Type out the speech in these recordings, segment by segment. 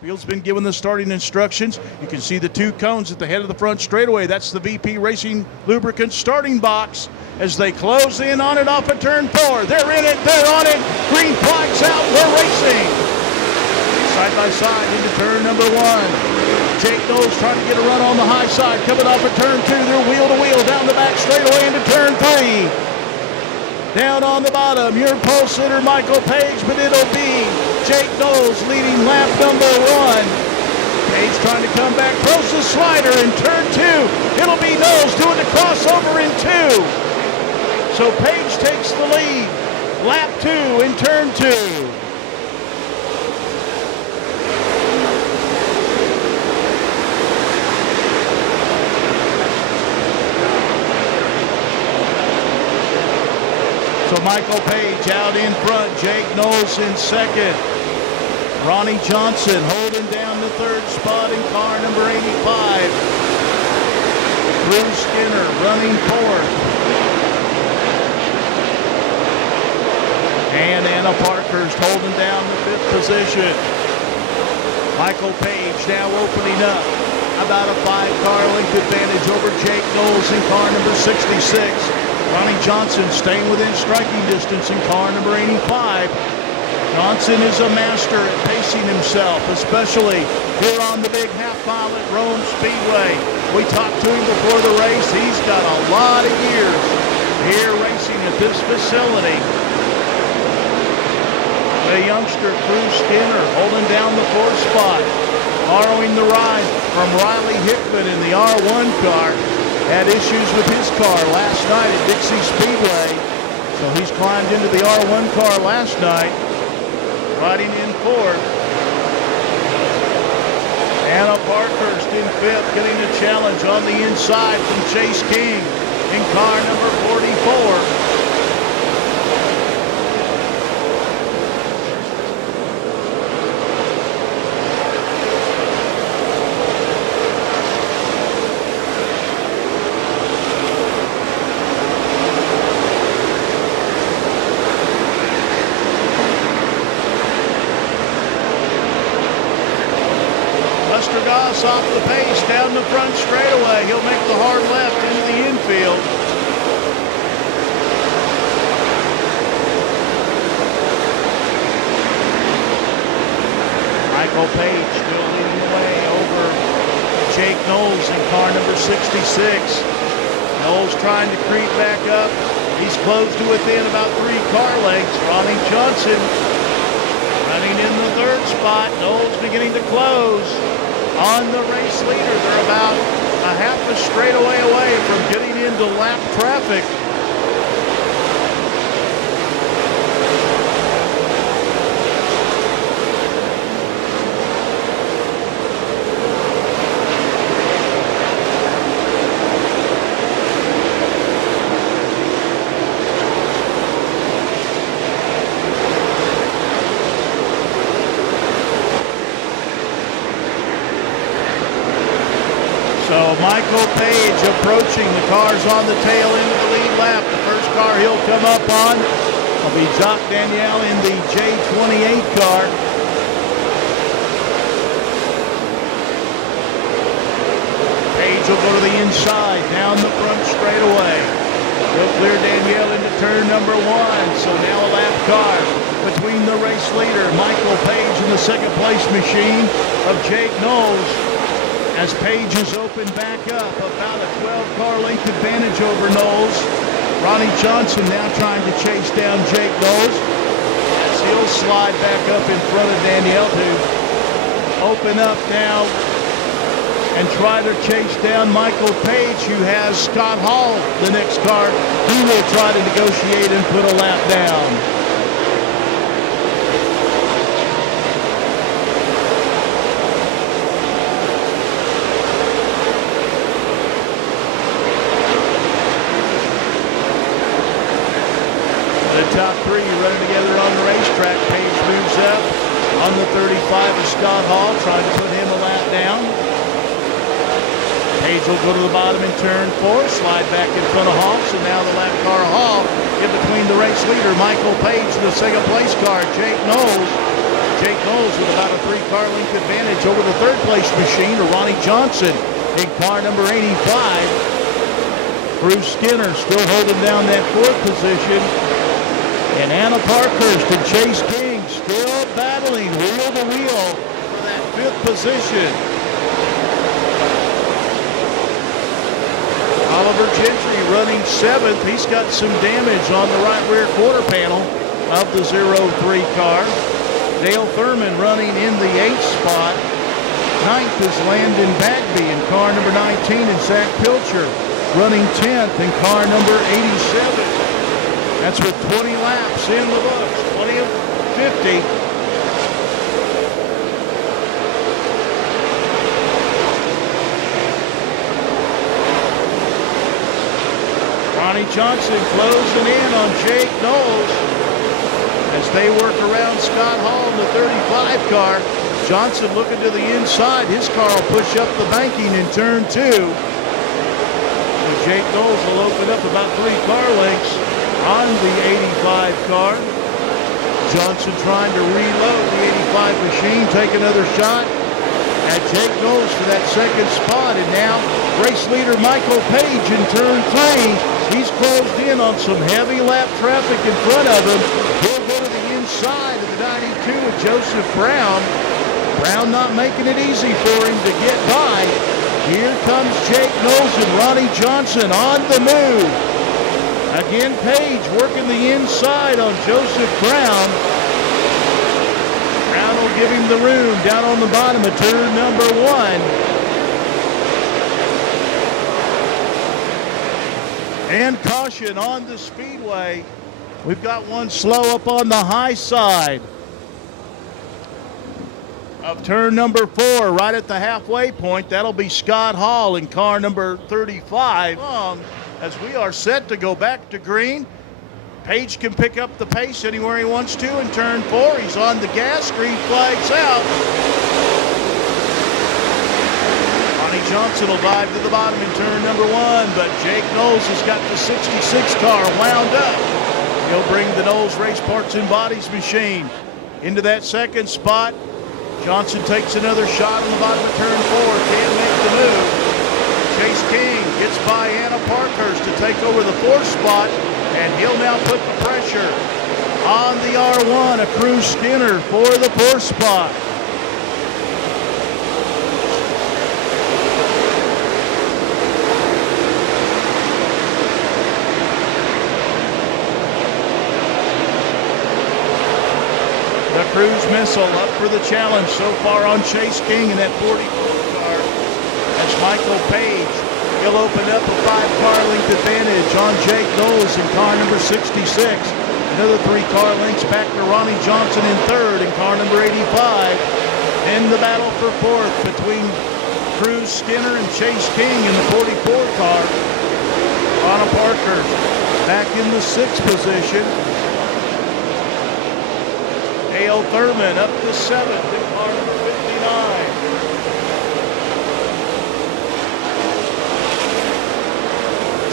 Field's been given the starting instructions. You can see the two cones at the head of the front straightaway. That's the VP Racing Lubricants starting box as they close in on it off of turn 4. They're in it. They're on it. Green flag's out. We're racing. Side by side into turn number 1. Jake Knowles trying to get a run on the high side. Coming off of turn 2. They're wheel to wheel down the back straightaway into turn 3. Down on the bottom, your pole sitter, Michael Page, but it'll be Jake Knowles leading lap number 1. Page trying to come back, throws the slider in turn 2. It'll be Knowles doing the crossover in 2. So Page takes the lead. Lap 2 in turn 2. So Michael Page out in front, Jake Knowles in second. Ronnie Johnson holding down the third spot in car number 85. Drew Skinner running fourth. And Anna Parkhurst holding down the fifth position. Michael Page now opening up. About a 5-car length advantage over Jake Knowles in car number 66. Ronnie Johnson staying within striking distance in car number 85. Johnson is a master at pacing himself, especially here on the big half mile at Rome Speedway. We talked to him before the race. He's got a lot of years here racing at this facility. The youngster, Drew Skinner, holding down the 4th spot, borrowing the ride from Riley Hickman in the R1 car. Had issues with his car last night at Dixie Speedway, so he's climbed into the R1 car last night, riding in 4th. Anna Parkhurst in 5th, getting a challenge on the inside from Chase King in car number 44. Goss off the pace down the front straightaway. He'll make the hard left into the infield. Michael Page still leading the way over Jake Knowles in car number 66. Knowles trying to creep back up. He's close to within about 3 car lengths. Ronnie Johnson running in the 3rd spot. Knowles beginning to close on the race leader. They're about a half a straightaway away from getting into lap traffic. So Michael Page approaching. The car's on the tail end of the lead lap. The first car he'll come up on will be Jacques Danielle in the J28 car. Page will go to the inside, down the front straightaway. He'll clear Danielle into turn number 1. So now a lap car between the race leader, Michael Page, and the second place machine of Jake Knowles. As Page is opened back up, about a 12-car length advantage over Knowles. Ronnie Johnson now trying to chase down Jake Knowles, as he'll slide back up in front of Danielle to open up now and try to chase down Michael Page, who has Scott Hall, the next car. He will try to negotiate and put a lap down. Top 3 running together on the racetrack. Page moves up on the 35 of Scott Hall, trying to put him a lap down. Page will go to the bottom in turn 4, slide back in front of Hall. So now the lap car Hall in between the race leader, Michael Page, and the second place car, Jake Knowles. Jake Knowles with about a 3-car length advantage over the third-place machine to Ronnie Johnson in car number 85. Bruce Skinner still holding down that 4th position. And Anna Parkhurst and Chase King still battling wheel to wheel for that 5th position. Oliver Gentry running 7th. He's got some damage on the right rear quarter panel of the 03 car. Dale Thurman running in the 8th spot. 9th is Landon Bagby in car number 19, and Zach Pilcher running 10th in car number 87. That's with 20 laps in the books, 20 of 50. Ronnie Johnson closing in on Jake Knowles as they work around Scott Hall in the 35 car. Johnson looking to the inside. His car will push up the banking in turn 2. So Jake Knowles will open up about 3 car lengths on the 85 car. Johnson trying to reload the 85 machine, take another shot at Jake Knowles for that 2nd spot. And now race leader Michael Page in turn 3. He's closed in on some heavy lap traffic in front of him. He'll go to the inside of the 92 with Joseph Brown. Brown not making it easy for him to get by. Here comes Jake Knowles and Ronnie Johnson on the move. Again, Page working the inside on Joseph Brown. Brown will give him the room down on the bottom of turn number 1. And caution on the Speedway. We've got one slow up on the high side of turn number 4, right at the halfway point. That'll be Scott Hall in car number 35. As we are set to go back to green. Page can pick up the pace anywhere he wants to in turn 4. He's on the gas, green flags out. Ronnie Johnson will dive to the bottom in turn number 1, but Jake Knowles has got the 66 car wound up. He'll bring the Knowles Race Parts and Bodies machine into that 2nd spot. Johnson takes another shot on the bottom of turn 4, can't make the move. Chase King gets by Anna Parkhurst to take over the 4th spot, and he'll now put the pressure on the R1 of Bruce Skinner for the 4th spot. The Cruise Missile up for the challenge so far on Chase King in that 44 car. That's Michael Page. He'll open up a 5-car length advantage on Jake Knowles in car number 66. Another 3-car lengths back to Ronnie Johnson in 3rd in car number 85. In the battle for 4th between Cruise Skinner and Chase King in the 44 car. Anna Parkhurst back in the 6th position. Dale Thurman up to 7th in car number 59.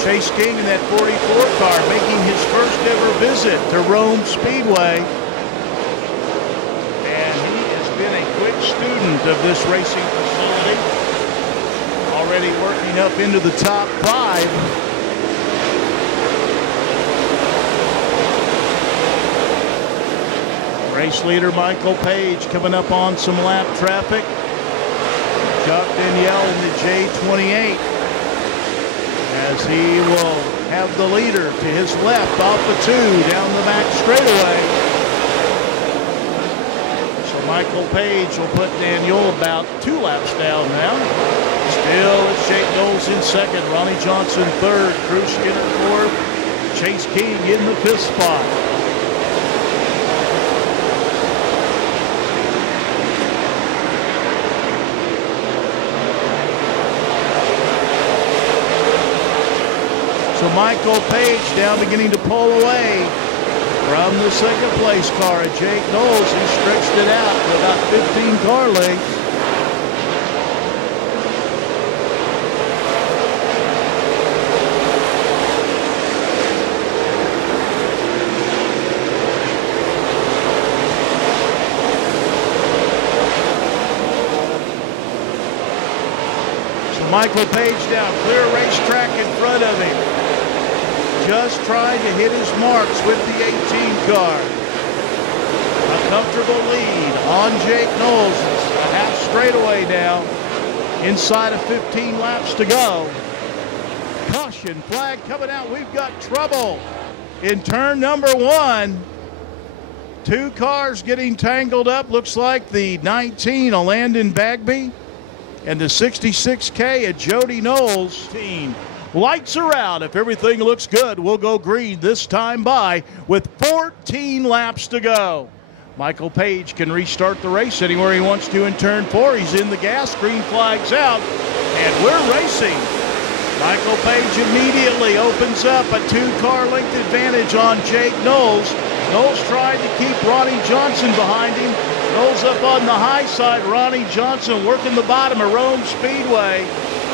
Chase King in that 44 car making his first ever visit to Rome Speedway. And he has been a quick student of this racing facility. Already working up into the top 5. Race leader Michael Page coming up on some lap traffic. Chuck Danielle in the J28 as he will have the leader to his left off the 2 down the back straightaway. So Michael Page will put Danielle about 2 laps down now. Still it's Jake Knowles in 2nd, Ronnie Johnson 3rd, Bruce Skinner 4th, Chase King in the 5th spot. So Michael Page now beginning to pull away from the 2nd place car at Jake Knowles. He stretched it out to about 15 car lengths. Michael Page down, clear racetrack in front of him. Just trying to hit his marks with the 18 car. A comfortable lead on Jake Knowles. It's a half straightaway now. Inside of 15 laps to go. Caution flag coming out. We've got trouble in turn number 1. 2 cars getting tangled up. Looks like the 19, a Landon Bagby, and the 66K, a Jody Knowles. Lights are out. If everything looks good, we'll go green this time by with 14 laps to go. Michael Page can restart the race anywhere he wants to in turn 4. He's in the gas, green flag's out, and we're racing. Michael Page immediately opens up a 2-car length advantage on Jake Knowles. Knowles tried to keep Ronnie Johnson behind him. Knowles up on the high side. Ronnie Johnson working the bottom of Rome Speedway.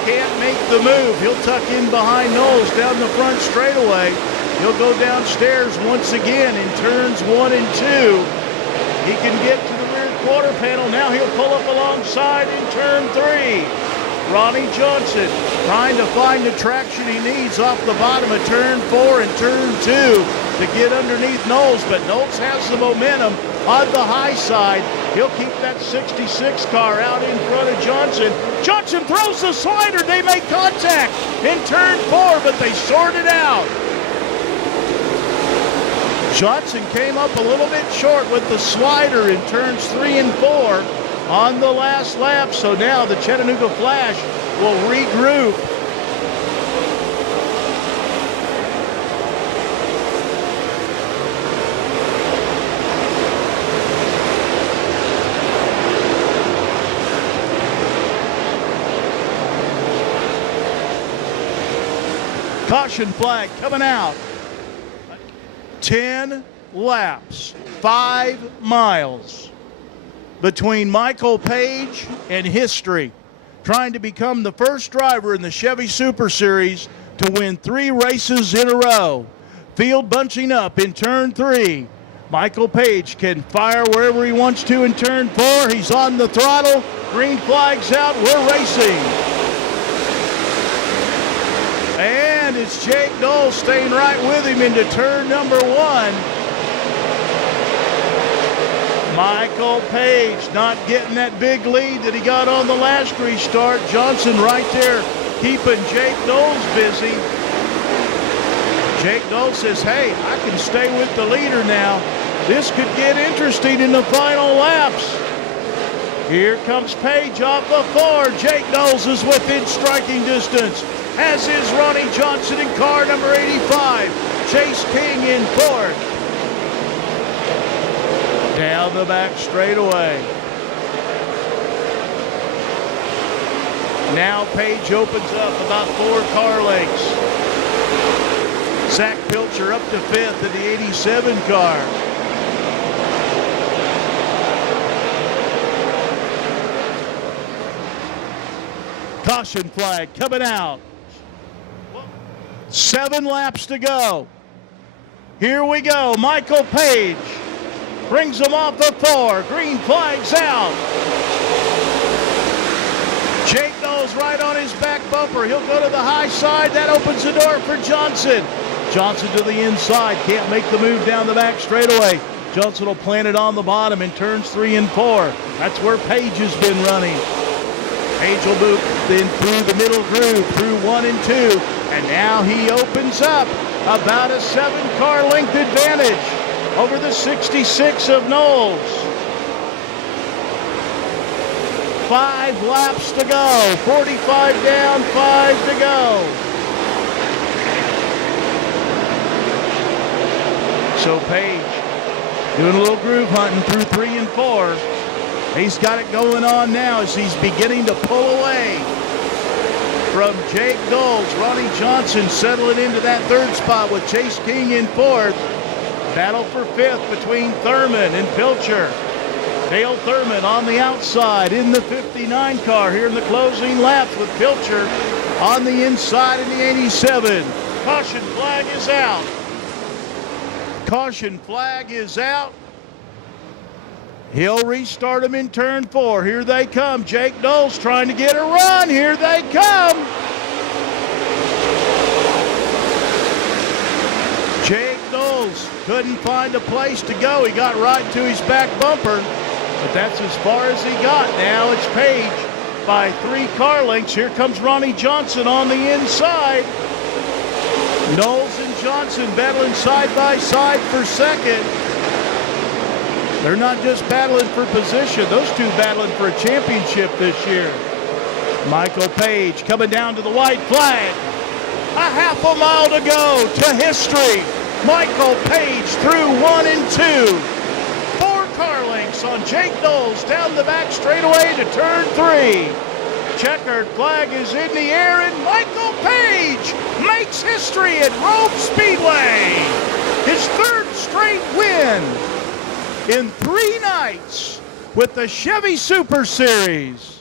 Can't make the move. He'll tuck in behind Knowles down the front straightaway. He'll go downstairs once again in turns 1 and 2. He can get to the rear quarter panel. Now he'll pull up alongside in turn 3. Ronnie Johnson trying to find the traction he needs off the bottom of turn 4 and turn 2 to get underneath Knowles, but Knowles has the momentum on the high side. He'll keep that 66 car out in front of Johnson. Johnson throws the slider. They make contact in turn 4, but they sort it out. Johnson came up a little bit short with the slider in turns 3 and 4 on the last lap. So now the Chattanooga Flash will regroup. Caution flag coming out. 10 laps, 5 miles between Michael Page and history, trying to become the first driver in the Chevy Super Series to win 3 races in a row. Field bunching up in turn 3. Michael Page can fire wherever he wants to in turn 4. He's on the throttle. Green flag's out. We're racing. And it's Jake Knowles staying right with him into turn number 1. Michael Page not getting that big lead that he got on the last restart. Johnson right there keeping Jake Knowles busy. Jake Knowles says, hey, I can stay with the leader now. This could get interesting in the final laps. Here comes Page off the 4. Jake Knowles is within striking distance, as is Ronnie Johnson in car number 85. Chase King in 4th. Down the back straightaway. Now Page opens up about 4 car lengths. Zach Pilcher up to 5th in the 87 car. Caution flag coming out. 7 laps to go. Here we go. Michael Page brings him off the 4. Green flag's out. Jake Knowles right on his back bumper. He'll go to the high side. That opens the door for Johnson. Johnson to the inside. Can't make the move down the back straightaway. Johnson will plant it on the bottom in turns 3 and 4. That's where Page has been running. Page will move then through the middle groove, through 1 and 2. And now he opens up about a 7-car length advantage over the 66 of Knowles. 5 laps to go. 45 down, 5 to go. So Page doing a little groove hunting through 3 and 4. He's got it going on now as he's beginning to pull away from Jake Knowles. Ronnie Johnson settling into that 3rd spot with Chase King in 4th. Battle for 5th between Thurman and Pilcher. Dale Thurman on the outside in the 59 car here in the closing laps with Pilcher on the inside in the 87. Caution flag is out. Caution flag is out. He'll restart them in turn 4. Here they come. Jake Knowles trying to get a run. Here they come. Jake Knowles couldn't find a place to go. He got right to his back bumper, but that's as far as he got. Now it's Page by 3 car lengths. Here comes Ronnie Johnson on the inside. Knowles and Johnson battling side by side for second. They're not just battling for position. Those two battling for a championship this year. Michael Page coming down to the white flag. A half a mile to go to history. Michael Page through 1 and 2. 4 car lengths on Jake Knowles down the back straightaway to turn 3. Checkered flag is in the air, and Michael Page makes history at Rome Speedway. His 3rd straight win in 3 nights with the Chevy Super Series.